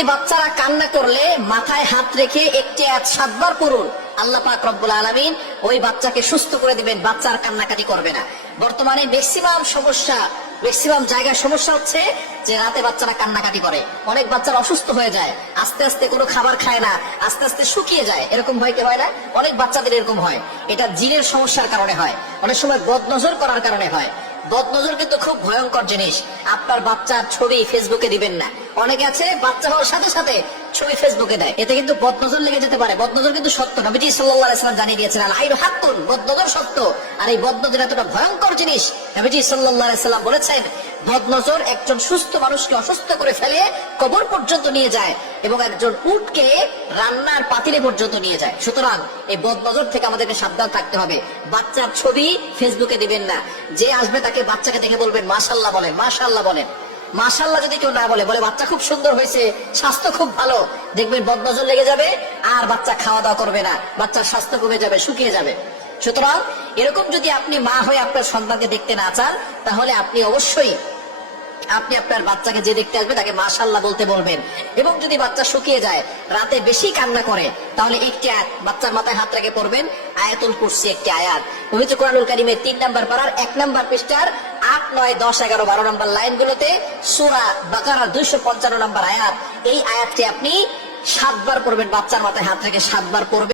রাতে বাচ্চারা কান্না করলে মাথায় হাত রেখে একটি আয়াত 7 বার পড়ুন, আল্লাহ পাক রব্বুল আলামিন ওই বাচ্চাকে সুস্থ করে দিবেন, বাচ্চার কান্নাকাটি করবে না। বর্তমানে ম্যাক্সিমাম জায়গায় সমস্যা হচ্ছে যে রাতে বাচ্চারা কান্নাকাটি করে, অনেক বাচ্চারা অসুস্থ হয়ে যায়, আস্তে আস্তে কোনো খাবার খায় না, আস্তে আস্তে শুকিয়ে যায়। এরকম হয় কি হয় না? অনেক বাচ্চাদের এরকম হয়। এটা জিনের সমস্যার কারণে হয়, অনেক সময় বদনজর করার কারণে হয়। বদনজর কিন্তু খুব ভয়ঙ্কর জিনিস। আপনার বাচ্চার ছবি ফেসবুকে দিবেন না। অনেকে আছে বাচ্চা হওয়ার সাথে সাথে ছবি ফেসবুকে দেয়, এতে কিন্তু বদনজর লেগে যেতে পারে। বদনজর কিন্তু সত্য, নবীজি সাল্লাল্লাহু আলাইহি ওয়াসাল্লাম জানিয়ে দিয়েছেন আল আইনু হাক্কুন, বদনজর সত্য। আর এই বদনজর এতটা ভয়ঙ্কর জিনিস, নবীজি সাল্লাল্লাহু আলাইহি ওয়াসাল্লাম বলেছেন বদনজর একজন সুস্থ মানুষকে অসুস্থ করে ফেলে, কবর পর্যন্ত নিয়ে যায় এবং একজন উটকে রান্নার পাতিলে পর্যন্ত নিয়ে যায়। সুতরাং এই বদনজর থেকে আমাদেরকে সাবধান থাকতে হবে। বাচ্চার ছবি ফেসবুকে দিবেন না। যে আসবে তাকে বাচ্চাকে দেখে বলবেন মাশাআল্লাহ বলেন, মাশাআল্লাহ বলেন। মাশাআল্লাহ যদি কেউ না বলে, বলে বাচ্চা খুব সুন্দর হয়েছে, স্বাস্থ্য খুব ভালো, দেখবেন বদনজর লেগে যাবে আর বাচ্চা খাওয়া দাওয়া করবে না, বাচ্চার স্বাস্থ্য কমে যাবে, শুকিয়ে যাবে। সুতরাং এরকম যদি আপনি মা হয়ে আপনার সন্তানকে দেখতে না চান, তাহলে আপনি অবশ্যই আপনার বাচ্চাকে যে দেখতে আসবে তাকে মাশাআল্লাহ বলতে বলবেন। এবং যদি বাচ্চা শুকিয়ে যায়, রাতে বেশি কান্না করে, তাহলে একটি আয়াত বাচ্চার মাথায় হাত রেখে পড়বেন, আয়াতুল কুরসি একটি আয়াত। পবিত্র কোরআনুল কারীমের 3 নম্বর পারার 1 নম্বর পৃষ্ঠার 8, 9, 10, 11, 12 নম্বর লাইনগুলোতে সূরা বাকারার 255 নম্বর আয়াত, এই আয়াতটি আপনি 7 বার পড়বেন, বাচ্চার মাথায় হাত রেখে 7 বার পড়বেন।